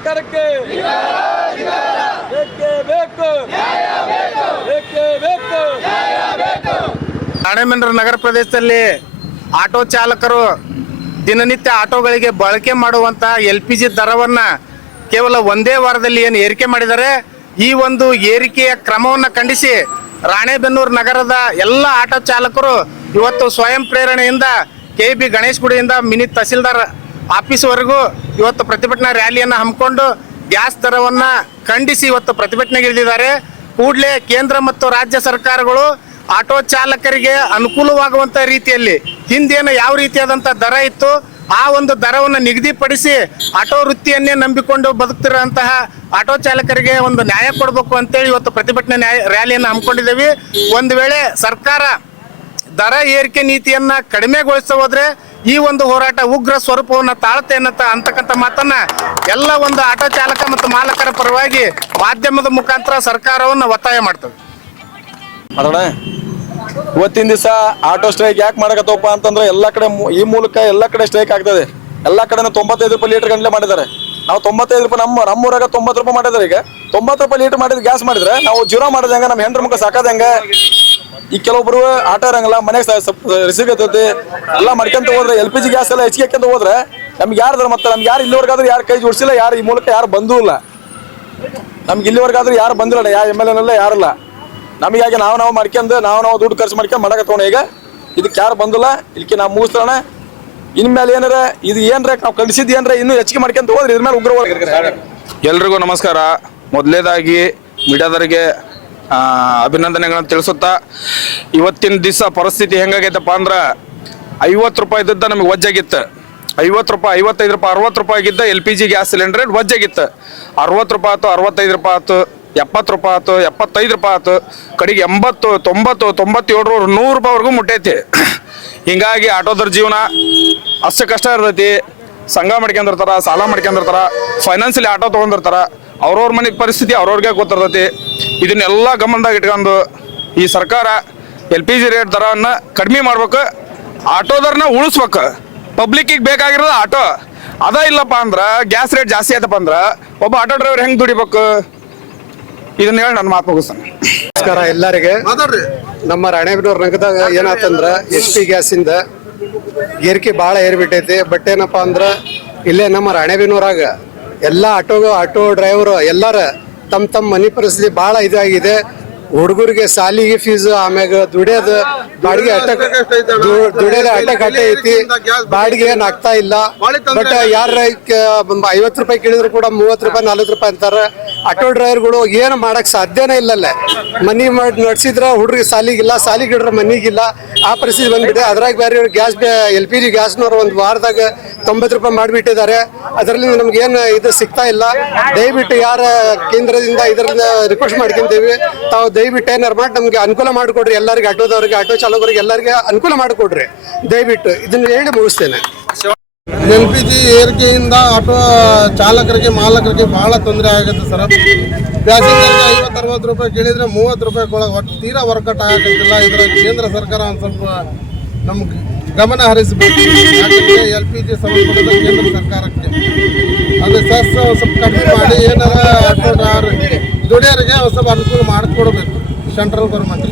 ಸರ್ಕಾರಕ್ಕೆ ಬೇಕೇ ಬೇಕು, ಬೇಕೇ ಬೇಕು. ರಾಣೆಬೆನ್ನೂರು ನಗರ ಪ್ರದೇಶದಲ್ಲಿ ಆಟೋ ಚಾಲಕರು ದಿನನಿತ್ಯ ಆಟೋಗಳಿಗೆ ಬಳಕೆ ಮಾಡುವಂಥ LPG ದರವನ್ನು ಕೇವಲ ಒಂದೇ ವಾರದಲ್ಲಿ ಏನು ಏರಿಕೆ ಮಾಡಿದ್ದಾರೆ, ಈ ಒಂದು ಏರಿಕೆಯ ಕ್ರಮವನ್ನು ಖಂಡಿಸಿ ರಾಣೆಬೆನ್ನೂರು ನಗರದ ಎಲ್ಲ ಆಟೋ ಚಾಲಕರು ಇವತ್ತು ಸ್ವಯಂ ಪ್ರೇರಣೆಯಿಂದ KB ಗಣೇಶ್ ಗುಡಿಯಿಂದ ಮಿನಿ ತಹಸೀಲ್ದಾರ್ ಆಫೀಸ್ವರೆಗೂ ಇವತ್ತು ಪ್ರತಿಭಟನಾ ರ್ಯಾಲಿಯನ್ನು ಹಮ್ಮಿಕೊಂಡು ಗ್ಯಾಸ್ ದರವನ್ನು ಖಂಡಿಸಿ ಇವತ್ತು ಪ್ರತಿಭಟನೆಗಿಳಿದಿದ್ದಾರೆ. ಕೂಡಲೇ ಕೇಂದ್ರ ಮತ್ತು ರಾಜ್ಯ ಸರ್ಕಾರಗಳು ಆಟೋ ಚಾಲಕರಿಗೆ ಅನುಕೂಲವಾಗುವಂಥ ರೀತಿಯಲ್ಲಿ ಹಿಂದೇನು ಯಾವ ರೀತಿಯಾದಂಥ ದರ ಇತ್ತು ಆ ಒಂದು ದರವನ್ನು ನಿಗದಿಪಡಿಸಿ ಆಟೋ ವೃತ್ತಿಯನ್ನೇ ನಂಬಿಕೊಂಡು ಬದುಕ್ತಿರುವಂತಹ ಆಟೋ ಚಾಲಕರಿಗೆ ಒಂದು ನ್ಯಾಯ ಕೊಡಬೇಕು ಅಂತೇಳಿ ಇವತ್ತು ಪ್ರತಿಭಟನೆ ರ್ಯಾಲಿಯನ್ನು ಹಮ್ಮಿಕೊಂಡಿದ್ದೇವೆ. ಒಂದು ವೇಳೆ ಸರ್ಕಾರ ದರ ಏರಿಕೆ ನೀತಿಯನ್ನ ಕಡಿಮೆಗೊಳಿಸ ಹೋದ್ರೆ ಈ ಒಂದು ಹೋರಾಟ ಉಗ್ರ ಸ್ವರೂಪವನ್ನು ತಾಳುತ್ತೆ ಅಂತಕ್ಕಂಥ ಮಾತನ್ನ ಎಲ್ಲ ಒಂದು ಆಟೋ ಚಾಲಕ ಮತ್ತು ಮಾಲಕರ ಪರವಾಗಿ ಮಾಧ್ಯಮದ ಮುಖಾಂತರ ಸರ್ಕಾರವನ್ನು ಒತ್ತಾಯ ಮಾಡ್ತೇವೆ. ಇವತ್ತಿನ ದಿವಸ ಆಟೋ ಸ್ಟ್ರೈಕ್ ಯಾಕೆ ಮಾಡಕತ್ತಪ್ಪ ಅಂತಂದ್ರೆ ಎಲ್ಲ ಕಡೆ ಈ ಮೂಲಕ ಎಲ್ಲ ಕಡೆ ಸ್ಟ್ರೈಕ್ ಆಗ್ತದೆ. ಎಲ್ಲ ಕಡೆ 95 ರೂಪಾಯಿ ಲೀಟರ್ ಗಂಟಲೆ ಮಾಡಿದ್ದಾರೆ. ನಾವು 95 ರೂಪಾಯಿ ನಮ್ಮೂರಾಗ 90 ರೂಪಾಯಿ ಮಾಡಿದ್ದಾರೆ. ಈಗ 90 ರೂಪಾಯಿ ಲೀಟರ್ ಮಾಡಿದ್ರೆ ಗ್ಯಾಸ್ ಮಾಡಿದ್ರೆ ನಾವು ಜೀರೋ ಮಾಡೋದು ಹೆಂಗ, ನಮ್ಮ ಹೆಂಡ್ರ ಮುಖ ಸಾಕೋದು ಹೆಂಗ? ಈ ಕೆಲವೊಬ್ರು ಆಟೋ ಇರಂಗಿಲ್ಲ, ಮನೆಗೆ ರಿಸಿಗತ್ತೈತಿ ಎಲ್ಲ ಮಾಡ್ಕೊಂತ ಹೋದ್ರೆ LPG ಗ್ಯಾಸ್ ಎಲ್ಲ ಹೆಚ್ಚಿಗೆ ಹಾಕ್ಯಂತ ಹೋದ್ರೆ ನಮ್ಗೆ ಯಾರ್ದಾರ ಮತ್ತೆ ನಮ್ಗೆ ಯಾರು ಇಲ್ಲಿವರೆಗಾದ್ರೂ ಯಾರು ಕೈ ಜೋಡಿಸಿಲ್ಲ, ಯಾರು ಈ ಮೂಲಕ ಯಾರು ಬಂದೂ ಇಲ್ಲ. ನಮ್ಗೆ ಇಲ್ಲಿವರೆಗಾದ್ರೂ ಯಾರು ಬಂದಿಲ್ಲ, ಯಾವ MLA ಯಾರಿಲ್ಲ. ನಮಗಾಗಿ ನಾವು ಮಾಡ್ಕೊಂಡು ನಾವು ದುಡ್ಡು ಖರ್ಚು ಮಾಡ್ಕೊಂಡು ಮಾಡಕತ್ತೋಣ. ಈಗ ಇದಕ್ಕೆ ಯಾರು ಬಂದಿಲ್ಲ, ಇದಕ್ಕೆ ನಾವು ಮುಗಿಸ್ತೋಣ. ಇನ್ಮೇಲೆ ಏನಾರ ಇದು ಏನ್ರ ನಾವು ಕಳಿಸಿದ್ದು ಏನ್ರ ಇನ್ನೂ ಹೆಚ್ಚಿಗೆ ಮಾಡ್ಕೊಂತ ಹೋದ್ರೆ ಇದ್ರ ಮೇಲೆ ಉಗ್ರವಾಗಿ. ಎಲ್ರಿಗೂ ನಮಸ್ಕಾರ. ಮೊದಲೇದಾಗಿ ಮೀಡಿಯಾದವರಿಗೆ ಅಭಿನಂದನೆಗಳನ್ನು ತಿಳಿಸುತ್ತಾ, ಇವತ್ತಿನ ದಿವಸ ಪರಿಸ್ಥಿತಿ ಹೆಂಗಾಗೈತಪ್ಪ ಅಂದ್ರೆ 50 ರೂಪಾಯಿ ಇದ್ದ ನಮಗೆ ವಜ್ಜಾಗಿತ್ತು. 50 ರೂಪಾಯಿ, 55 ರೂಪಾಯಿ, 60 ರೂಪಾಯಿ ಆಗಿದ್ದ LPG ಗ್ಯಾಸ್ ಸಿಲಿಂಡರ್ ರೇಟ್ ವಜ್ಜಾಗಿತ್ತು. 60 ರೂಪಾಯಿ ಆಯ್ತು, 65 ರೂಪಾಯಿ ಆಯ್ತು, 70 ರೂಪಾಯಿ ಆಯ್ತು, 75 ರೂಪಾಯಿ ಆಯ್ತು, ಕಡೆಗೆ 80, 90, 97, 100 ರೂಪಾಯಿವರೆಗೂ ಮುಟ್ಟೈತಿ. ಹಿಂಗಾಗಿ ಆಟೋದ್ರ ಜೀವನ ಅಷ್ಟು ಕಷ್ಟ ಇರ್ತೈತಿ. ಸಂಘ ಮಾಡ್ಕೊಂಡಿರ್ತಾರ, ಸಾಲ ಮಾಡ್ಕೊಂಡಿರ್ತಾರ, ಫೈನಾನ್ಸಿಯಲಿ ಆಟೋ ತೊಗೊಂಡಿರ್ತಾರ. ಅವ್ರವ್ರ ಮನೆ ಪರಿಸ್ಥಿತಿ ಅವ್ರವ್ರಿಗೆ ಗೊತ್ತಿರ್ತೈತಿ. ಇದನ್ನೆಲ್ಲ ಗಮನದಾಗ ಇಟ್ಕೊಂಡು ಈ ಸರ್ಕಾರ LPG ರೇಟ್ ದರವನ್ನು ಕಡಿಮೆ ಮಾಡ್ಬೇಕು, ಆಟೋದರನ್ನ ಉಳಿಸ್ಬೇಕು. ಪಬ್ಲಿಕ್ಕಿಗೆ ಬೇಕಾಗಿರೋದು ಆಟೋ ಅದ. ಇಲ್ಲಪ್ಪ ಅಂದ್ರೆ ಗ್ಯಾಸ್ ರೇಟ್ ಜಾಸ್ತಿ ಆಯ್ತಪ್ಪ ಅಂದ್ರೆ ಒಬ್ಬ ಆಟೋ ಡ್ರೈವರ್ ಹೆಂಗೆ ದುಡಿಬೇಕು? ಇದನ್ನ ಹೇಳಿ ನನ್ನ ಮಾತು ಮುಗಿಸ್ತಾನೆ. ನಮಸ್ಕಾರ ಎಲ್ಲರಿಗೆ. ನಮ್ಮ ರಾಣೆಬೆನ್ನೂರು ನಗರದಾಗ ಏನಾತಂದ್ರ HP ಗ್ಯಾಸಿಂದ ಏರಿಕೆ ಭಾಳ ಏರ್ಬಿಟ್ಟೈತಿ. ಬಟ್ ಏನಪ್ಪ ಅಂದ್ರೆ ಇಲ್ಲೇ ನಮ್ಮ ರಾಣೆಬೆನ್ನೂರಾಗ ಎಲ್ಲ ಆಟೋ ಡ್ರೈವರ್ ಎಲ್ಲರ ತಮ್ಮ ಮನೆ ಪರಿಸ್ಥಿತಿ ಭಾಳ ಇದಾಗಿದೆ. ಹುಡುಗರಿಗೆ ಸಾಲಿಗೆ ಫೀಸ್, ಆಮ್ಯಾಗ ದುಡಿಯೋದು ಬಾಡಿಗೆ ಅಟ್ಟೆ ಐತಿ. ಬಾಡಿಗೆ ಏನ್ ಆಗ್ತಾ ಇಲ್ಲ. ಬಟ್ ಯಾರ 50 ರೂಪಾಯಿ ಕೇಳಿದ್ರು ಕೂಡ 30 ರೂಪಾಯಿ 40 ರೂಪಾಯಿ ಅಂತಾರೆ. ಆಟೋ ಡ್ರೈವರ್ಗಳು ಏನು ಮಾಡಕ್ ಸಾಧ್ಯನೇ ಇಲ್ಲಲ್ಲ. ಮನಿ ಮಾಡಿ ನಡ್ಸಿದ್ರ ಹುಡುಗರಿಗೆ ಸಾಲಿಗಿಲ್ಲ, ಸಾಲಿಗೆ ಹಿಡ್ರ ಮನಿಗಿಲ್ಲ, ಆ ಪರಿಸ್ಥಿತಿ ಬಂದ್ಬಿಟ್ಟೆ. ಅದ್ರಾಗ ಬೇರೆ ಗ್ಯಾಸ್ LPG ಗ್ಯಾಸ್ನವ್ರು ಒಂದು ವಾರದಾಗ 90 ರೂಪಾಯಿ ಮಾಡಿಬಿಟ್ಟಿದ್ದಾರೆ. ಅದರಲ್ಲಿ ನಮ್ಗೆ ಏನು ಇದು ಸಿಗ್ತಾ ಇಲ್ಲ. ದಯವಿಟ್ಟು ಯಾರ ಕೇಂದ್ರದಿಂದ ಇದರಿಂದ ರಿಕ್ವೆಸ್ಟ್ ಮಾಡ್ಕೊಂತೀವಿ, ತಾವು ದಯವಿಟ್ಟು ಏನಾರು ಮಾಡಿ ನಮ್ಗೆ ಅನುಕೂಲ ಮಾಡಿಕೊಡ್ರಿ. ಎಲ್ಲರಿಗೆ ಆಟೋದವ್ರಿಗೆ, ಆಟೋ ಚಾಲಕರಿಗೆ ಎಲ್ಲರಿಗೆ ಅನುಕೂಲ ಮಾಡಿಕೊಡ್ರಿ ದಯವಿಟ್ಟು. ಇದನ್ನ ಹೇಳಿ ಮುಗಿಸ್ತೇನೆ. LPG ಏರಿಕೆಯಿಂದ ಆಟೋ ಚಾಲಕರಿಗೆ, ಮಾಲಕರಿಗೆ ಬಹಳ ತೊಂದರೆ ಆಗುತ್ತೆ ಸರ್. ಪ್ಯಾಸೆಂಜರ್ಗೆ 50-60 ರೂಪಾಯಿ ಕೇಳಿದ್ರೆ 30 ರೂಪಾಯಿ ಕೊಡೋಕೆ ಒಟ್ಟು ತೀರಾ ವರ್ಕೌಟ್ ಆಗತ್ತಿಲ್ಲ. ಇದರ ಕೇಂದ್ರ ಸರ್ಕಾರ ಒಂದು ಸ್ವಲ್ಪ ನಮ್ಗೆ ಗಮನ ಹರಿಸಬೇಕು. ಯಾಕಂದರೆ LPG ಸಂಬಂಧಪಟ್ಟ ಕೇಂದ್ರ ಸರ್ಕಾರಕ್ಕೆ ಅದು ಸ್ವಲ್ಪ ಕಡಿಮೆ ಮಾಡಿ ಏನಾರ ಆಟೋ ದುಡಿಯೋರಿಗೆ ಸ್ವಲ್ಪ ಅನುಕೂಲ ಮಾಡಿಕೊಡ್ಬೇಕು ಸೆಂಟ್ರಲ್ ಗೌರ್ಮೆಂಟ್.